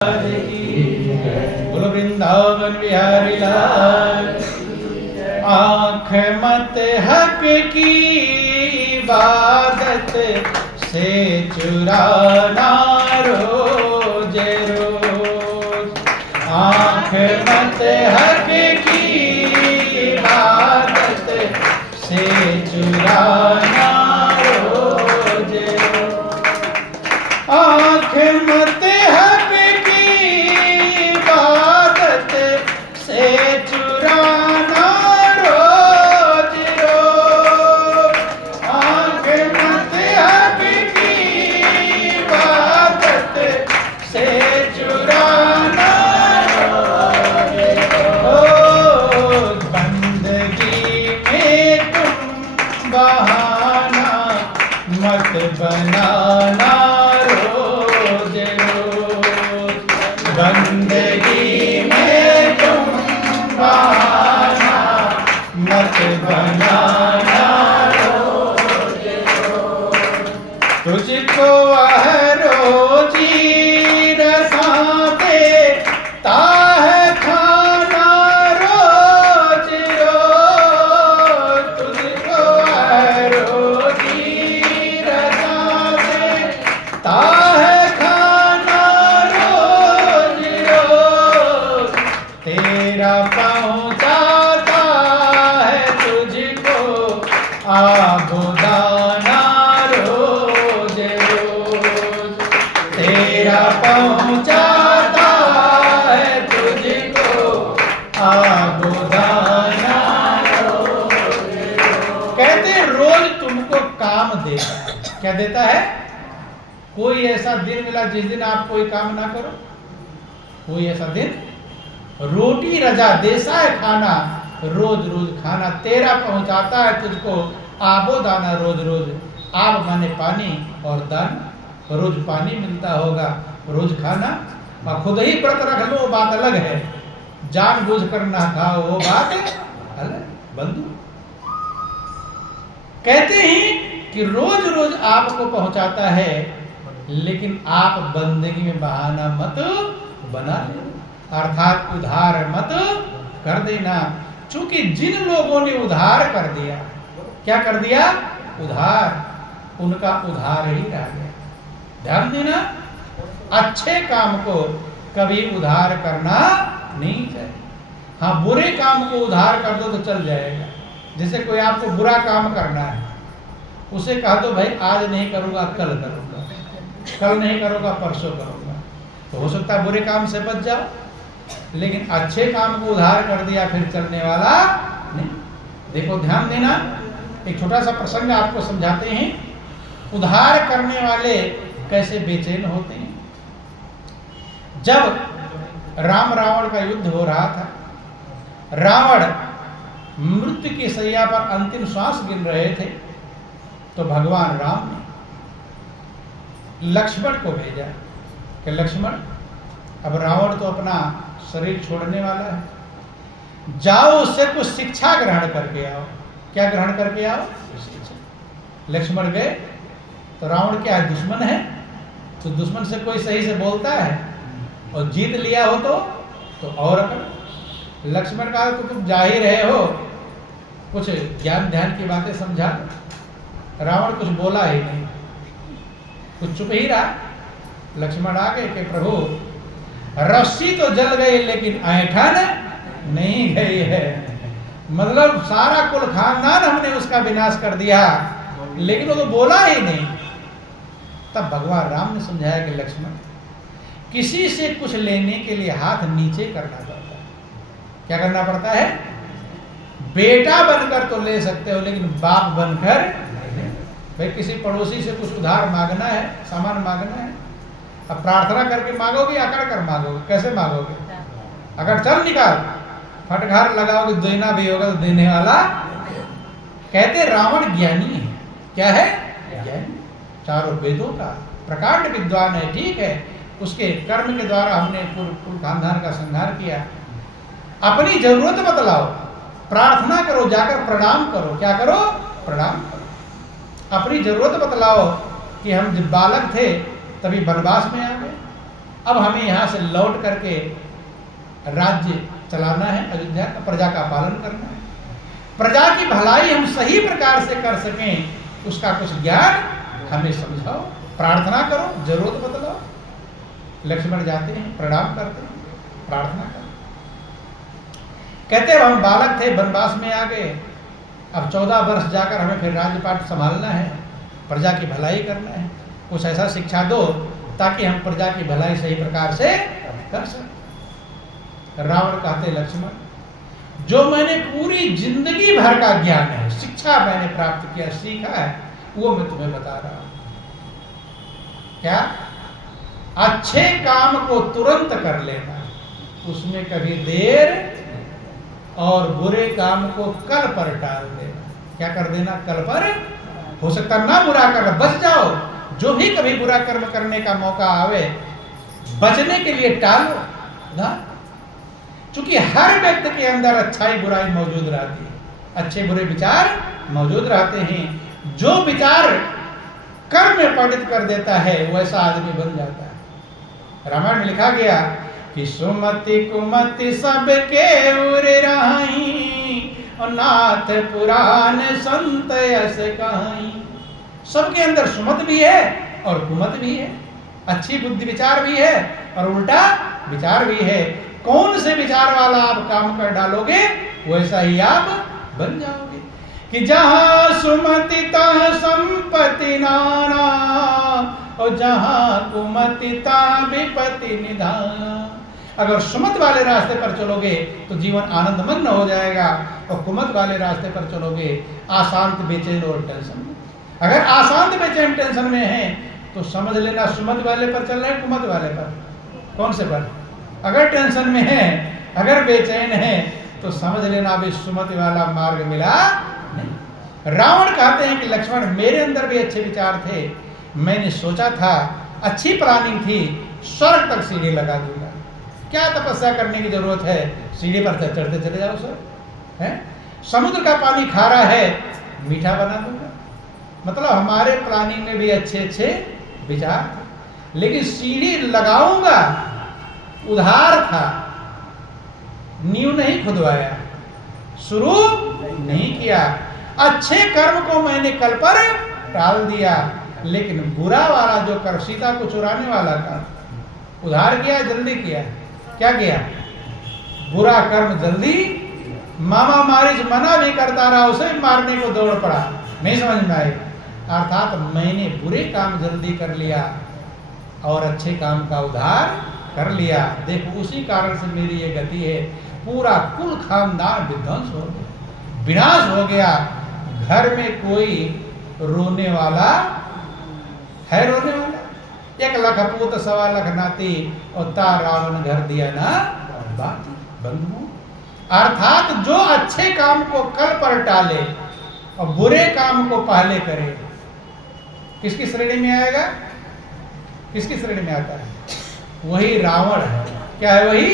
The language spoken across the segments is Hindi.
बोलो वृंदावन बिहारी लाल। आँख मत हक की इबादत से चुराना रोज रोज। आँख मत हक की इबादत से चुराना रोज रोज। आँख मत हक की इबादत से चुराना रोज रोज। आँख मत हक की इबादत से चुराना रोज रोज। बंदगी में तुम बहाना मत बनाना रोज रोज। बंदगी में तुम बहाना मत बनाना रोज रोज। तुझको वह रोजी रसा देता है खाना रोज रोज। तुझको वह रोजी रसा देता है खाना रोज रोज। तेरा पहुँचाता है तुझको आबोदाना रोज रोज। तेरा पहुँचाता है तुझको आबोदाना रोज रोज। कहते रोज तुमको काम देता है। क्या देता है? कोई ऐसा दिन मिला जिस दिन आप कोई काम ना करो? कोई ऐसा दिन? रोटी रजा देसा है खाना रोज रोज खाना। तेरा पहुंचाता है तुझको आबो दाना रोज रोज। आब माने पानी और दान। रोज पानी मिलता होगा, रोज खाना। और खुद ही व्रत रख लो वो बात अलग है, जानबूझ कर ना खाओ वो बात अलग। बंधु कहते हैं कि रोज रोज आपको पहुंचाता है, लेकिन आप बंदगी में बहाना मत बना लेना, अर्थात उधार मत कर देना। चूंकि जिन लोगों ने उधार कर दिया, क्या कर दिया? उधार, उनका उधार ही रह गया। ध्यान देना, अच्छे काम को कभी उधार करना नहीं चाहिए। हाँ, बुरे काम को उधार कर दो तो चल जाएगा। जैसे कोई आपको बुरा काम करना है, उसे कह दो भाई आज नहीं करूंगा कल करूंगा, कल नहीं करूंगा परसों करूंगा, तो हो सकता है बुरे काम से बच जाओ। लेकिन अच्छे काम को उधार कर दिया फिर चलने वाला नहीं। देखो ध्यान देना, एक छोटा सा प्रसंग आपको समझाते हैं। उधार करने वाले कैसे बेचैन होते हैं। जब राम रावण का युद्ध हो रहा था, रावण मृत्यु की शैया पर अंतिम श्वास गिन रहे थे, तो भगवान राम ने लक्ष्मण को भेजा कि लक्ष्मण, अब रावण तो अपना शरीर छोड़ने वाला है, जाओ उससे कुछ शिक्षा ग्रहण करके आओ। क्या ग्रहण करके आओ? लक्ष्मण गए तो रावण क्या है? दुश्मन है। तो दुश्मन से कोई सही से बोलता है, और जीत लिया हो तो और अगर लक्ष्मण कहा तो तुम जा ही रहे हो, कुछ ज्ञान ध्यान की बातें समझा। रावण कुछ बोला ही नहीं, कुछ चुप ही रहा। लक्ष्मण आ गए कि प्रभु रस्सी तो जल गई लेकिन ऐंठन नहीं गई है। मतलब सारा कुल खानदान हमने उसका विनाश कर दिया, लेकिन वो तो बोला ही नहीं। तब भगवान राम ने समझाया कि लक्ष्मण, किसी से कुछ लेने के लिए हाथ नीचे करना पड़ता है। क्या करना पड़ता है? बेटा बनकर तो ले सकते हो, लेकिन बाप बनकर भाई किसी पड़ोसी से कुछ उधार मांगना है, सामान मांगना है, अब प्रार्थना करके मांगोगे, अकड़ कर मांगोगे? कैसे मांगोगे? अगर चल निकाल, फटकार लगाओगे, देना भी होगा तो देने वाला। कहते रावण ज्ञानी है। क्या है? ज्ञानी, चारों वेदों का प्रकांड विद्वान है। ठीक है, उसके कर्म के द्वारा हमने कुल खानदान का संहार किया। अपनी जरूरत बतलाओ, प्रार्थना करो, जाकर प्रणाम करो। क्या करो? प्रणाम करो। अपनी जरूरत बतलाओ कि हम जब बालक थे तभी वनवास में आ गए, अब हमें यहाँ से लौट करके राज्य चलाना है, अयोध्या का प्रजा का पालन करना है, प्रजा की भलाई हम सही प्रकार से कर सकें उसका कुछ ज्ञान हमें समझाओ, प्रार्थना करो, जरूरत बतलाओ। लक्ष्मण जाते हैं, प्रणाम करते हैं, प्रार्थना करते, कहते हम बालक थे, वनवास में आ गए, अब 14 वर्ष जाकर हमें फिर राज्यपाट संभालना है, प्रजा की भलाई करना है, कुछ ऐसा शिक्षा दो ताकि हम प्रजा की भलाई सही प्रकार से कर सकें। रावण कहते लक्ष्मण, जो मैंने पूरी जिंदगी भर का ज्ञान है, शिक्षा मैंने प्राप्त किया, सीखा है, वो मैं तुम्हें बता रहा हूं। क्या? अच्छे काम को तुरंत कर लेना, उसमें कभी देर, और बुरे काम को कल पर टाल देना। क्या कर देना? कल पर, हो सकता ना बुरा करना, बच जाओ, जो भी कभी बुरा कर्म करने का मौका आवे बचने के लिए टालो ना, क्योंकि हर व्यक्ति के अंदर अच्छाई बुराई मौजूद रहती है, अच्छे बुरे विचार मौजूद रहते हैं। जो विचार कर्म में परिणत कर देता है वैसा आदमी बन जाता है। रामायण में लिखा गया कि सुमति कुमति सबके उरे राही, और नाथ पुराण संत यस कहाई। सबके अंदर सुमत भी है और कुमत भी है, अच्छी बुद्धि विचार भी है और उल्टा विचार भी है। कौन से विचार वाला आप काम कर डालोगे वैसा ही आप बन जाओगे। कि जहां सुमति तहाँ संपत्ति नाना, और जहां कुमति तहाँ विपत्ति निधाना। अगर सुमत वाले रास्ते पर चलोगे तो जीवन आनंदमग्न हो जाएगा, और कुमत वाले रास्ते पर चलोगे अशांत बेचैन और टेंशन में। अगर अशांत बेचैन टेंशन में है तो समझ लेना सुमत वाले पर चल रहे हैं, कुमत वाले पर, कौन से पर? अगर टेंशन में है, अगर बेचैन है तो समझ लेना अभी सुमति वाला मार्ग मिला नहीं। रावण कहते हैं कि लक्ष्मण, मेरे अंदर भी अच्छे विचार थे, मैंने सोचा था, अच्छी प्लानिंग थी, स्वर्ग तक सीढ़ी लगा दूंगा, क्या तपस्या करने की जरूरत है, सीढ़ी पर चढ़ते चले जाओ सर, है? समुद्र का पानी खारा है, मीठा बना दूंगा। मतलब हमारे प्लानिंग में भी अच्छे अच्छे विचार थे, लेकिन सीढ़ी लगाऊंगा उधार था, नींव नहीं खुदवाया, शुरू नहीं किया। अच्छे कर्म को मैंने कल पर टाल दिया, लेकिन बुरा वाला जो कर, सीता को चुराने वाला काम उधार किया, जल्दी किया। क्या किया? बुरा कर्म जल्दी, मामा मारिच मना भी करता रहा, उसे मारने को दौड़ पड़ा, नहीं समझ में आई। अर्थात मैंने बुरे काम जल्दी कर लिया और अच्छे काम का उधार कर लिया। देखो उसी कारण से मेरी ये गति है, पूरा कुल खानदान विध्वंस हो गया, विनाश हो गया। घर में कोई रोने वाला है? रोने वाला 1 लाख पूत 1.25 लाख नाती, और तार रावण घर दिया ना बाती। बंधु अर्थात जो अच्छे काम को कल पर टाले और बुरे काम को पहले करे, किसकी श्रेणी में आएगा? किसकी श्रेणी में आता है? वही रावण है। क्या है? वही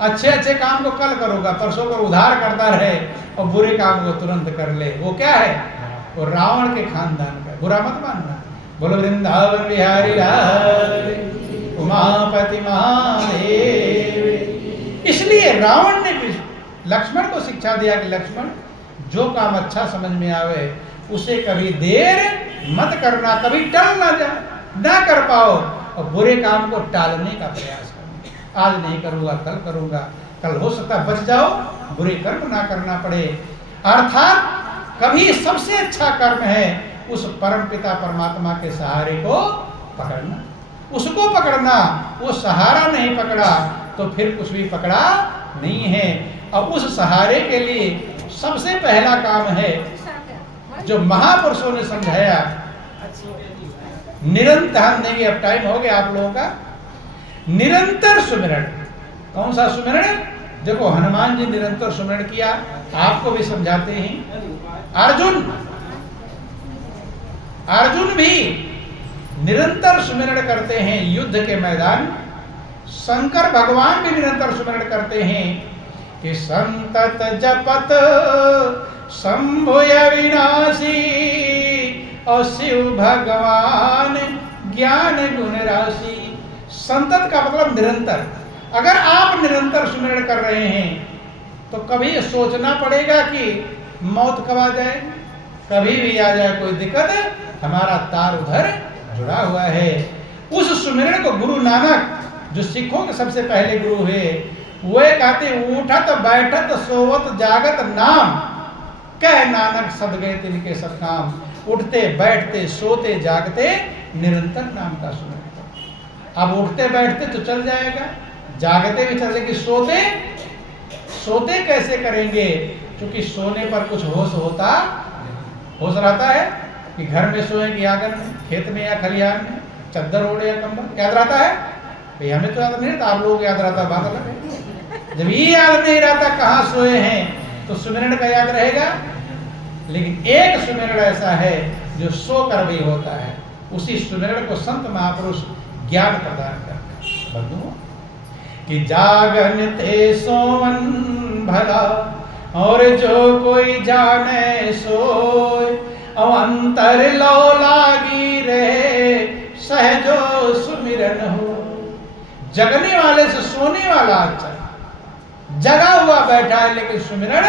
अच्छे अच्छे काम को कल करोगा, परसों को उधार करता रहे और बुरे काम को तुरंत कर ले, वो क्या है? वो रावण के खानदान का। बुरा मत मानना। बोलो वृंदावन बिहारी लाल, उमापति महादेव। इसलिए रावण ने भी लक्ष्मण को शिक्षा दिया कि लक्ष्मण, जो काम अच्छा समझ में आवे उसे कभी देर मत करना, कभी टल ना कर पाओ, और बुरे काम को टालने का प्रयास करना। आज नहीं करूंगा, कल करूंगा, कल हो सकता है बच जाओ, बुरे कर्म ना करना पड़े। अर्थात कभी सबसे अच्छा कर्म है उस परम पिता परमात्मा के सहारे को पकड़ना, उसको पकड़ना। वो सहारा नहीं पकड़ा तो फिर कुछ भी पकड़ा नहीं है। और उस सहारे के लिए सबसे पहला काम है जो महापुरुषों ने समझाया, निरंतर, हम देंगे, अब टाइम हो गया आप लोगों का, निरंतर सुमिरन। कौन सा सुमिरन? देखो हनुमान जी निरंतर सुमिरन किया, आपको भी समझाते हैं। अर्जुन भी निरंतर सुमिरन करते हैं युद्ध के मैदान। शंकर भगवान भी निरंतर सुमिरन करते हैं कि संतत जपत शंभुय विनाशी, और शिव भगवान ज्ञान गुण राशि। संतत का मतलब निरंतर। अगर आप निरंतर सुमिरन कर रहे हैं तो कभी सोचना पड़ेगा कि मौत कब आ जाए, कभी भी आ जाए कोई दिक्कत, हमारा तार उधर जुड़ा हुआ है। उस सुमिरन को गुरु नानक जो सिखों के सबसे पहले गुरु हुए, वे कहते उठत बैठत सोवत जागत नाम, कह नानक सद गए तिनके सब काम। उठते बैठते सोते जागते निरंतर नाम का सुमिरन करो। अब उठते बैठते तो चल जाएगा, जागते भी चलेगी, सोते कैसे करेंगे? क्योंकि सोने पर कुछ होश रहता है कि घर में सोए कि आंगन में, खेत में या खलिहान में, चद्दर ओढ़े या कंबल, याद रहता है? भाई हमें तो याद नहीं रहता, आप लोगों को याद रहता, बात अलग है। जब ये याद नहीं रहता कहाँ सोए हैं तो सुमिरन का याद रहेगा। लेकिन एक सुमिरन ऐसा है जो सो कर भी होता है, उसी सुमिरन को संत महापुरुष ज्ञान प्रदान करते हैं। बंधुओं कि जागन ते सोवन भला और जो कोई जाने सोए, अंतर लो लागी रहे सहजो सुमिरन हो। जगने वाले से सोने वाला अच्छा, जगा हुआ बैठा है लेकिन सुमिरन,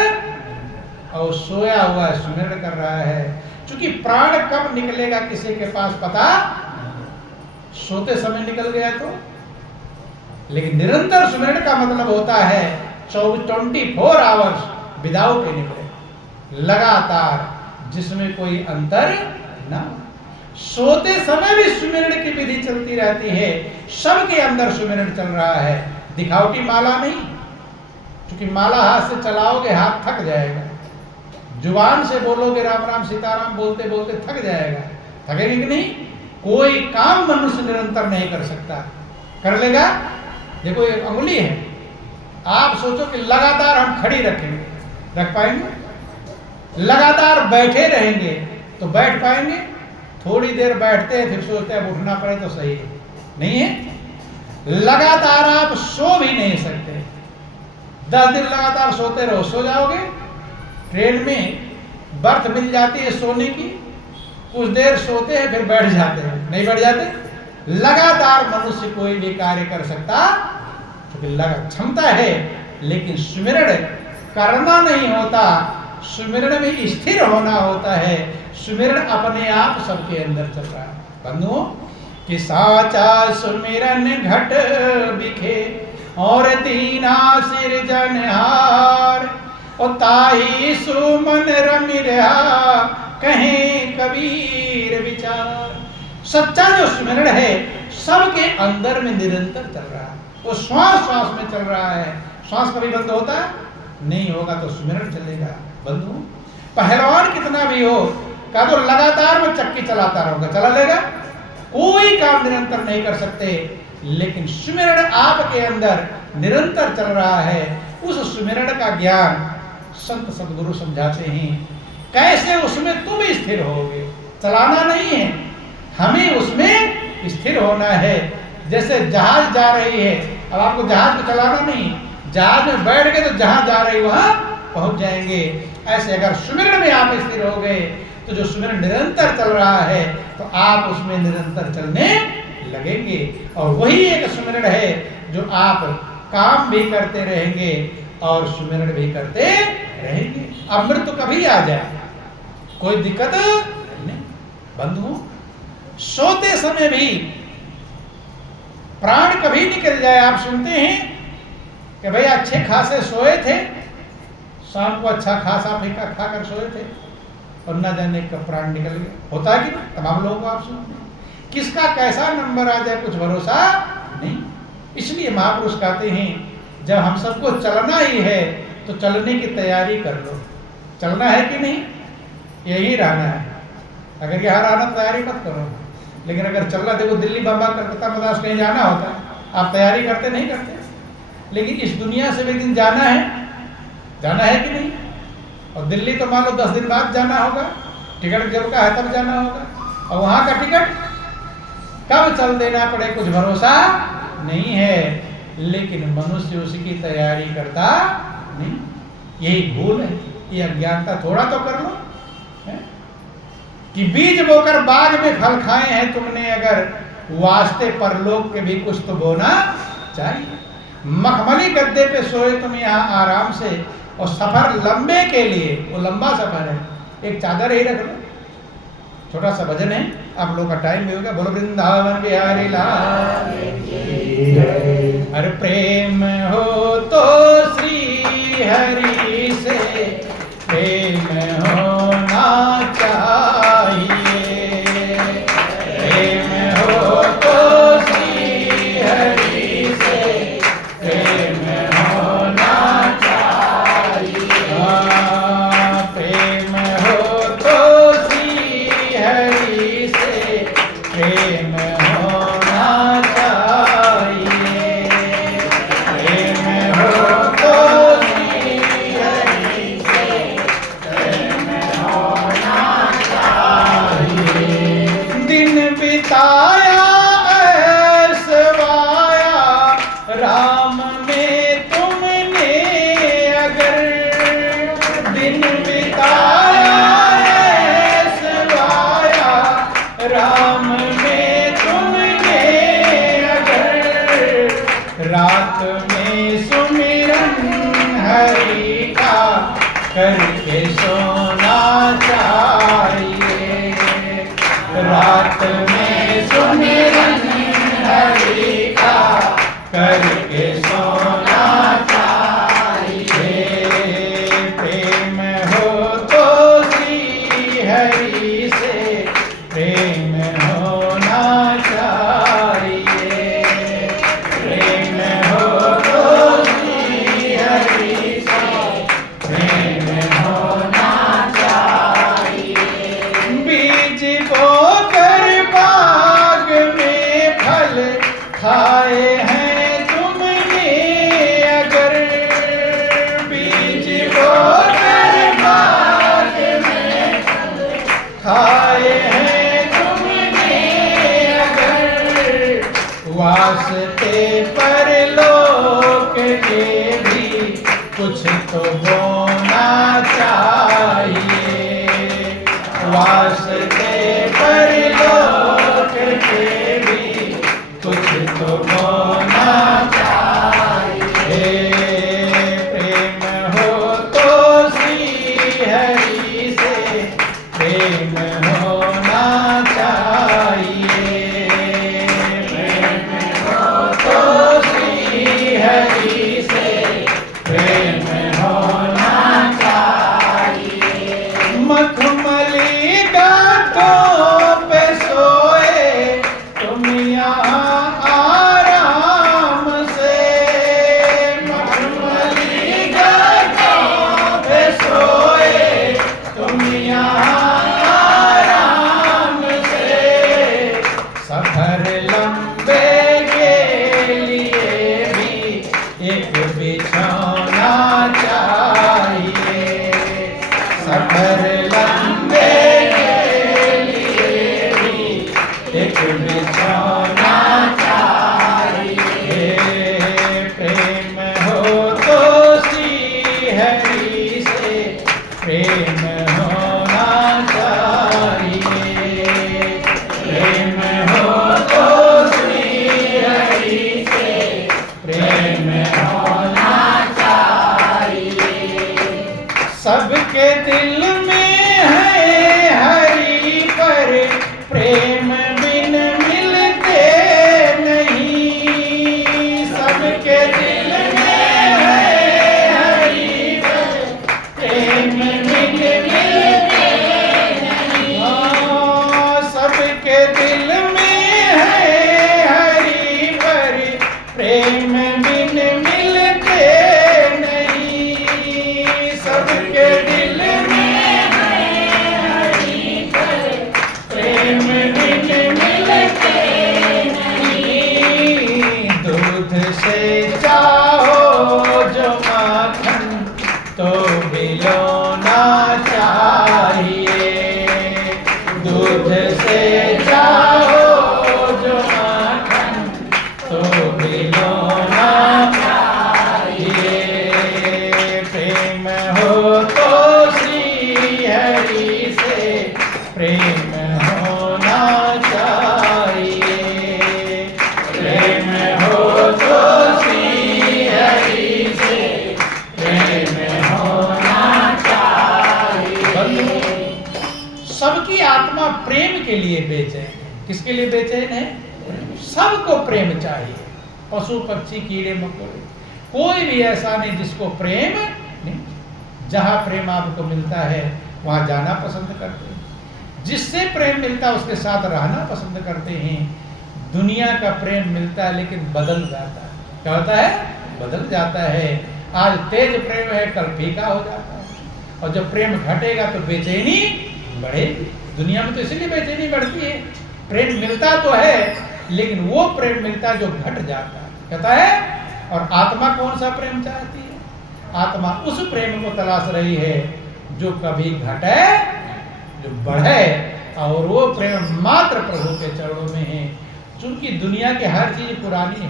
और सोया हुआ है सुमिरन कर रहा है। क्योंकि प्राण कब निकलेगा किसी के पास पता, सोते समय निकल गया तो। लेकिन निरंतर सुमिरन का मतलब होता है 24 आवर्स विदाउट एनी ब्रेक, लगातार, जिसमें कोई अंतर ना। सोते समय भी सुमिरन की विधि चलती रहती है, सबके अंदर सुमिरन चल रहा है, दिखावटी माला नहीं। क्योंकि माला हाथ से चलाओगे हाथ थक जाएगा, जुबान से बोलोगे राम राम सीताराम बोलते बोलते थक जाएगा, थकेगी कि नहीं? कोई काम मनुष्य निरंतर नहीं कर सकता, कर लेगा? देखो एक अंगुली है, आप सोचो कि लगातार हम खड़ी रखेंगे, रख पाएंगे? लगातार बैठे रहेंगे तो बैठ पाएंगे? थोड़ी देर बैठते हैं फिर सोचते हैं उठना पड़े तो सही है, नहीं है? लगातार आप सो भी नहीं सकते, 10 दिन लगातार सोते रहो, सो जाओगे? ट्रेन में बर्थ मिल जाती है सोने की, कुछ देर सोते हैं फिर बैठ जाते हैं, नहीं बैठ जाते? लगातार मनुष्य कोई भी कार्य कर सकता, क्योंकि क्षमता है, लेकिन सुमिरन करना नहीं होता, सुमिरन में स्थिर होना होता है। सुमिरन अपने आप सबके अंदर चल रहा है। बंधुओं कि साचा सुमिरन घट बिखे और दीना सिरजनहार, और ताही सुमन रमि रहा कहें कबीर विचार। सच्चा जो सुमिरन है सबके अंदर में निरंतर चल रहा है, वो श्वास श्वास में चल रहा है। श्वास कभी बंद होता है? नहीं होगा तो सुमिरन चलेगा। बंधु पहलवान कितना भी हो, का तो लगातार में चक्की चलाता रहोगा, चला लेगा? कोई काम निरंतर नहीं कर सकते। लेकिन सुमिरन आपके अंदर निरंतर चल रहा है, उस सुमिरन का ज्ञान संत सद्गुरु समझाते हैं। कैसे उसमें तुम स्थिर होगे, चलाना नहीं है, हमें उसमें स्थिर होना है। जैसे जहाज जा रही है, अब आपको जहाज को चलाना नहीं, जहाज में बैठ गए तो जहां जा रही वहां पहुंच जाएंगे। ऐसे अगर सुमिरन में आप स्थिर हो गए तो जो सुमिरन निरंतर चल रहा है तो आप उसमें निरंतर चलने लगेंगे। और वही एक सुमिरन है जो आप काम भी करते रहेंगे और सुमिरन भी करते रहेंगे। अब मृत्यु कभी आ जाए कोई दिक्कत नहीं। बंधुओं सोते समय भी प्राण कभी निकल जाए, आप सुनते हैं कि भाई अच्छे खासे सोए थे, शाम को अच्छा खासा फीका खाकर सोए थे और न जाने कब प्राण निकल गया। होता है कि नहीं? तमाम लोगों को आप सुनते हैं। किसका कैसा नंबर आ जाए कुछ भरोसा नहीं। इसलिए महापुरुष कहते हैं जब हम सबको चलना ही है तो चलने की तैयारी कर लो। चलना है कि नहीं, यही रहना है। अगर यहाँ रहना तैयारी मत करो, लेकिन अगर चलना, देखो दिल्ली बम्बा कलकत्ता मद्रास कहीं जाना होता है, आप तैयारी करते नहीं करते? लेकिन इस दुनिया से एक दिन जाना है कि नहीं? और दिल्ली तो मान लो 10 दिन बाद जाना होगा, टिकट जब का है तब जाना होगा, और वहाँ का टिकट कब चल देना पड़े कुछ भरोसा नहीं है। लेकिन मनुष्य उसकी तैयारी करता नहीं। यही भूल है, ये अज्ञानता। थोड़ा तो कर लो है? कि बीज बोकर बाग में फल खाए हैं तुमने, अगर वास्ते परलोक के भी कुछ तो बोना चाहिए। मखमली गद्दे पे सोए तुम यहाँ आराम से, और सफर लंबे के लिए, वो लंबा सफर है, एक चादर ही रख लो। छोटा सा भजन है, आप लोग का टाइम भी हो गया। बोलो वृंदावन बिहारी लाल की जय। हर प्रेम हो तो श्री हरि से प्रेम होना चाहिए। प्रेम हो तो श्री हरि से प्रेम होना चाहिए। प्रेम हो तो श्री हरि से प्रेम होना चाहिए। प्रेम हो तो श्री हरि से प्रेम होना चाहिए। दिन बिताया ऐसवाया राम में तुमने अगर, दिन बिताया ऐसवाया राम में तुमने अगर, रात में सुमिरन हरि का करके सोना चाहिए। रात में सुमिरन हरि का करके सोना चाहिए। प्रेम हो तो श्री हरि से प्रेम होना चाहिए। प्रेम हो तो श्री हरि से प्रेम होना चाहिए। बीज बोकर बाग में फल खाए हैं तुमने अगर, बीज बोकर बाग में फल खाए हैं तुमने अगर, वास्ते परलोक के भी कुछ तो बोना चाहिए। वास्ते परलोक के भी कुछ तो बोना चाहिए। प्रेम हो तो श्री हरि से प्रेम होना चाहिए। प्रेम हो तो श्री हरि से प्रेम होना चाहिए। मखमली गाठों पे सोए तुम यहाँ आराम से, मखमली गाठों पे सोए तुम यहाँ आराम से, सफर लंबे के लिए भी एक बिछौना चाहिए। सफर लंबे के लिए भी एक बिछौना चाहिए। प्रेम हो तो श्री हरि से प्रेम होना चाहिए। प्रेम हो तो श्री हरि से प्रेम होना चाहिए। सबके दिल में है हरि पर प्रेम बिन मिलते नहीं। सबके दिल में है हरि पर प्रेम बिन मिलते नहीं। सबके दिल में है हरि पर प्रेम बिन मिलते नहीं। सबके दिल में है हरि पर प्रेम बिन मिलते नहीं। दूध से चाहो जो माखन तो बिलोना चाहिए। दूध से चाहो जो माखन तो बिलोना चाहिए। प्रेम हो तो श्री हरि से प्रेम होना चाहिए। किसके लिए बेचैन है? सबको प्रेम चाहिए, पशु पक्षी कीड़े मकोड़े, कोई भी ऐसा नहीं जिसको प्रेम नहीं। जहां प्रेम आपको मिलता है वहां जाना पसंद करते हैं, जिससे प्रेम मिलता है उसके साथ रहना पसंद करते हैं। दुनिया का प्रेम मिलता है लेकिन बदल जाता है। क्या होता है? बदल जाता है। आज तेज प्रेम है, कल फीका हो जाता है। और जब प्रेम घटेगा तो बेचैनी बढ़ेगी। दुनिया में तो इसलिए बेचैनी बढ़ती है, प्रेम मिलता तो है लेकिन वो प्रेम मिलता है जो घट जाता है। कहता है, और आत्मा कौन सा प्रेम चाहती है? आत्मा उस प्रेम को तलाश रही है जो कभी घटे, जो बढ़े, और वो प्रेम मात्र प्रभु के चरणों में है। चूंकि दुनिया की हर चीज पुरानी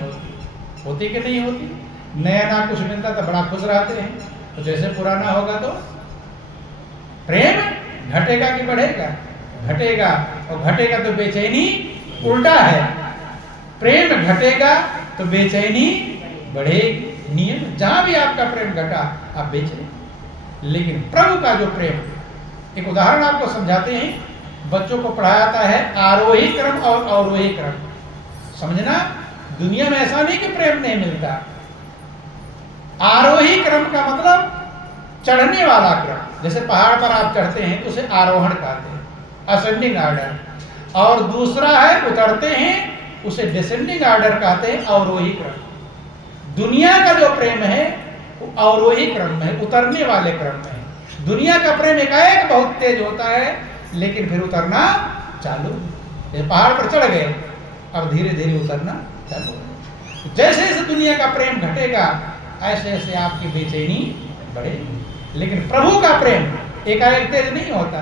होती कि नहीं होती? नया ना कुछ मिलता तो बड़ा खुश रहते हैं, तो जैसे पुराना होगा तो प्रेम घटेगा कि बढ़ेगा? घटेगा। और घटेगा तो बेचैनी उल्टा है, प्रेम घटेगा तो बेचैनी बढ़ेगी। नियम, जहां भी आपका प्रेम घटा आप बेच रहे। लेकिन प्रभु का जो प्रेम, एक उदाहरण आपको समझाते हैं। बच्चों को पढ़ाया जाता है आरोही क्रम और अवरोही क्रम। समझना, दुनिया में ऐसा नहीं कि प्रेम नहीं मिलता। आरोही क्रम का मतलब चढ़ने वाला क्रम। जैसे पहाड़ पर आप चढ़ते हैं तो उसे आरोहण कहते हैं, असेंडिंग आर्डर। और दूसरा है उतरते हैं, उसे डिसेंडिंग आर्डर कहते हैं, अवरोही क्रम। दुनिया का जो प्रेम है वो अवरोही क्रम में है, उतरने वाले क्रम में है। दुनिया का प्रेम एकाएक बहुत तेज होता है लेकिन फिर उतरना चालू। ये पहाड़ पर चढ़ गए, अब धीरे धीरे उतरना चालू। जैसे जैसे दुनिया का प्रेम घटेगा ऐसे ऐसे आपकी बेचैनी बढ़ेगी। लेकिन प्रभु का प्रेम एकाएक तेज नहीं होता।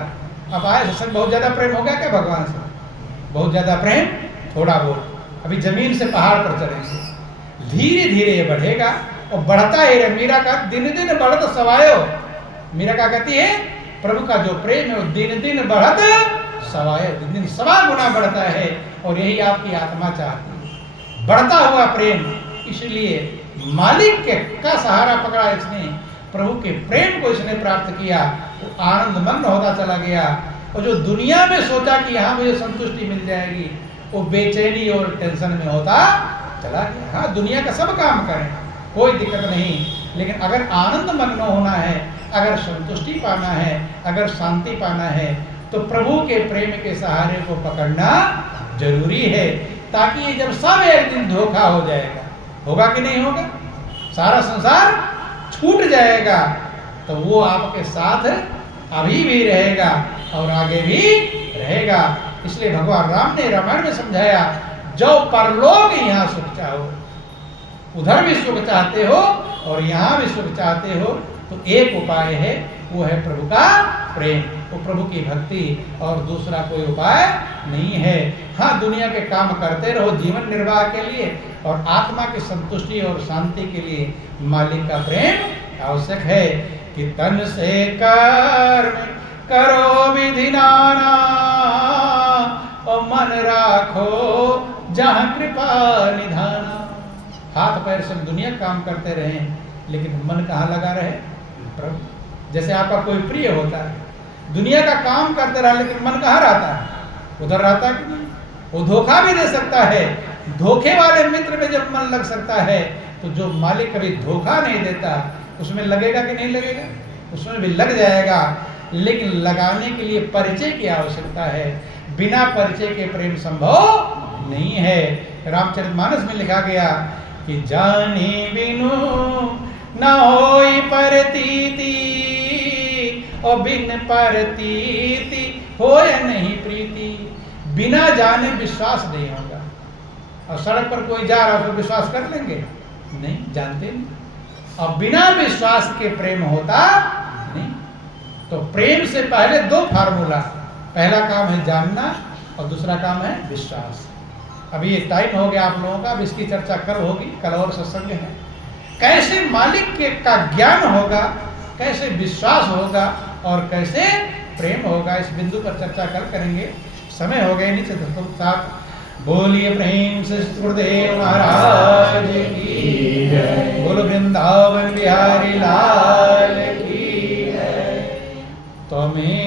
अब आए सत्संग, बहुत ज्यादा प्रेम हो गया क्या भगवान से? बहुत ज्यादा प्रेम? थोड़ा बहुत। अभी जमीन से पहाड़ पर चढ़ेंगे, धीरे धीरे ये बढ़ेगा और बढ़ता ही रहे। मीरा का दिन दिन बढ़त सवायो। मीरा क्या कहती है? प्रभु का जो प्रेम है वो दिन दिन बढ़त सवायो, दिन दिन सवा गुना बढ़ता है। और यही आपकी आत्मा चाहती है, बढ़ता हुआ प्रेम। इसलिए मालिक के का सहारा पकड़ा इसने, प्रभु के प्रेम को इसने प्राप्त किया, वो आनंद मग्न होता चला गया। और जो दुनिया में सोचा कि यहाँ मुझे संतुष्टि मिल जाएगी, वो बेचैनी और टेंशन में होता चला गया। हाँ, दुनिया का सब काम करें, कोई दिक्कत नहीं, लेकिन अगर आनंद मग्न होना है, अगर संतुष्टि पाना है, अगर शांति पाना है, तो प्रभु के प्रेम के सहारे को पकड़ना जरूरी है। ताकि जब सब एक दिन धोखा हो जाएगा, होगा कि नहीं होगा? सारा संसार छूट जाएगा तो वो आपके साथ अभी भी रहेगा और आगे भी रहेगा। इसलिए भगवान राम ने रामायण में समझाया, जो परलोक यहाँ सुख चाहो, उधर भी सुख चाहते हो और यहाँ भी सुख चाहते हो, तो एक उपाय है, वो है प्रभु का प्रेम, वो प्रभु की भक्ति, और दूसरा कोई उपाय नहीं है। हाँ, दुनिया के काम करते रहो जीवन निर्वाह के लिए, और आत्मा की संतुष्टि और शांति के लिए मालिक का प्रेम आवश्यक है। कि तन से कर्म करो विधि नाना, और मन राखो जहाँ कृपा निधाना। हाथ पैर सब दुनिया काम करते रहे लेकिन मन कहाँ लगा रहे? प्रभु। जैसे आपका कोई प्रिय होता है, दुनिया का काम करते रहा लेकिन मन कहाँ रहता है? उधर रहता है कि नहीं? वो धोखा भी दे सकता है। धोखे वाले मित्र में जब मन लग सकता है तो जो मालिक कभी धोखा नहीं देता उसमें लगेगा कि नहीं लगेगा? उसमें भी लग जाएगा। लेकिन लगाने के लिए परिचय की आवश्यकता है, बिना परिचय के प्रेम संभव नहीं है। रामचरितमानस में लिखा गया कि जाने बिनु न होई परतीति, और बिन परतीति होय नहीं प्रीति। बिना जाने विश्वास नहीं होगा। और सड़क पर कोई जा रहा हो तो विश्वास कर लेंगे? नहीं, जानते नहीं। और बिना विश्वास के प्रेम होता नहीं। तो प्रेम से पहले दो फार्मूला, पहला काम है जानना और दूसरा काम है विश्वास। अभी ये टाइम हो गया आप लोगों का, अब इसकी चर्चा कल होगी, कल और सत्संग है। कैसे मालिक के का ज्ञान होगा, कैसे विश्वास होगा और कैसे प्रेम होगा, इस बिंदु पर चर्चा कल करेंगे। समय हो गए नीचे साथ। बोलिए प्रेम से गुरुदेव महाराज की जय, बोलो वृंदावन बिहारी लाल की जय। तो मैं